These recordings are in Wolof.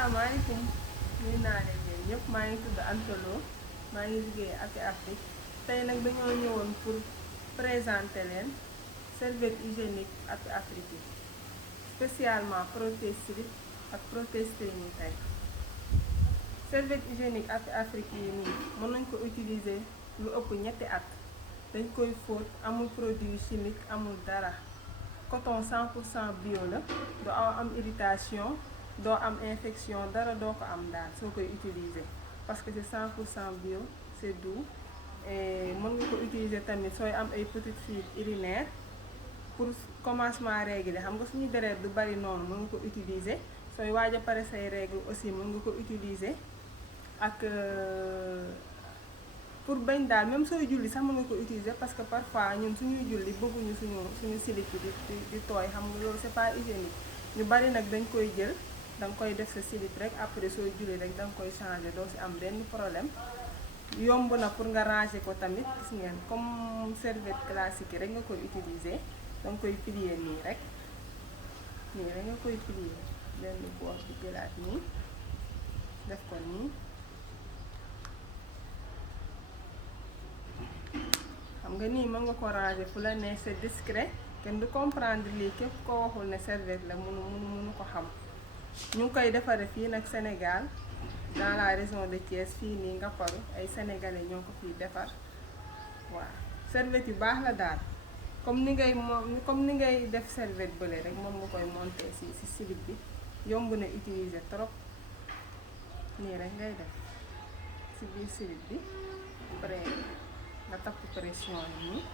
salaamaaleykum nuyu naa leen yéen ñëpp maa ngi tudd Antolo maa ngi liggéey Happy Afrique tey nag dañoo ñëwoon pour présenter leen serviette hygiénique Happy Afrique yi spécialement prothèse slip ak prothèse string yi tey serviette hygiénique Happy Afrique yi nii mën nañ ko utiliser lu ëpp ñetti at dañ koy fóot amul produit chimique amul dara coton 100% bio la doo am irritation doo am infection dara doo ko am daal soo koy utiliser parce que c'est 100% bio c'est doux et mën nga ko utiliser tamit sooy am ay petites fuites urinaires pour commencement règle xam nga suñu deret du bari noonu mën nga ko utiliser sooy waaj a pare say règle aussi mën nga ko utiliser ak pour bañ daal même sooy julli sax mën nga ko utiliser parce que parfois ñun suñuy julli bëgguñu suñu slip di tooy xam nga loolu c'est pas hygiénique ñu bari nag dañ koy jël danga koy def sa slip rek après sooy julli rek danga koy changer doo ci am benn problème yomb na pour nga ranger ko tamit gis ngeen comme serviette classique rek nga koy utiliser danga koy plier nii rek nga koy plier benn boor bi jëlaat nii def ko nii xam nga nii mën nga ko ranger fu la ne c'est discret kenn du comprendre lii képp ko waxul ne serviette la mënu ko xam ñu ngi koy defaree fii nag Sénégal dans la région de Thiès fii nii Ngaparou ay sénégalais ñoo ko fiy defar waaw serviette yu baax la daal comme ni ngay def serviette bële rek moom nga koy monter ci slip bi yomb na utiliser trop nii rek ngay def ci biir slip bi après nga tapp pression yi nii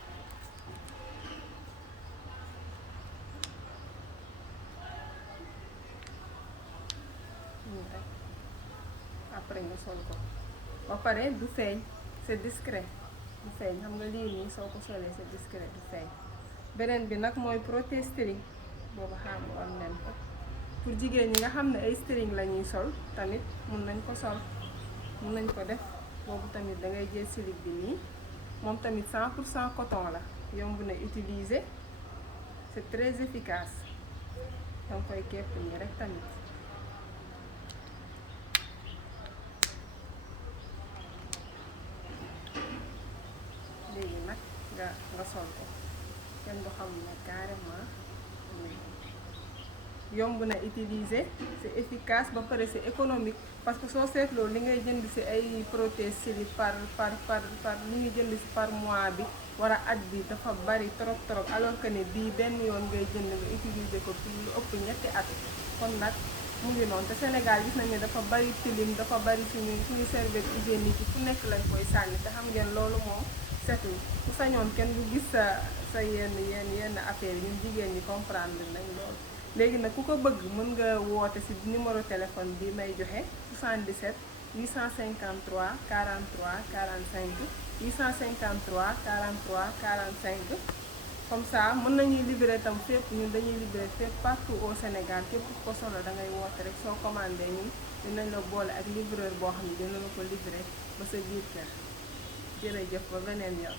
rek après nga sol ko ba pare du feeñ c'est discret du feeñ xam nga lii nii soo ko solee c'est discret du feeñ beneen bi nag mooy prothèse string boobu xam nga war nen ko pour jigéen ñi nga xam ne ay string la ñuy sol tamit mun nañ ko sol mun nañ ko def boobu tamit da ngay jël slip bi nii moom tamit 100% coton la yomb na utiliser c'est très efficace danga koy képp nii rek tamit léegi nag nga sol ko kenn du xam ne carrément yomb na utiliser c'est efficace ba pare c'est économique parce que soo seetloo li ngay jënd ci ay prothèse slip par li ngay jënd ci par mois bi wala at bi dafa bari trop alors que ne bii benn yoon ngay jënd nga utiliser ko pour lu ëpp ñetti at kon nag mu ngi noonu te Sénégal gis nañu ne dafa bari tilim dafa bari suñu serviette hygiénique yi fu nekk lañ koy sànni te xam ngeen loolu moom setul ku sañoon kenn du gis sa yenn affaire yi ñun jigéen ñi comprendre nañ loolu léegi nag ku ko bëgg mën nga woote ci numéro téléphone bi may joxe 77 853 43 45 853 43 45 comme ça mën nañuy livrer tam fépp ñun dañuy livrer fépp partout au Sénégal képp ku ko solo da ngay woote rek soo commandé ñun dinañ la boole ak livreur boo xam ne dina la ko livrer ba sa biir kër jërëjëf ba beneen yoon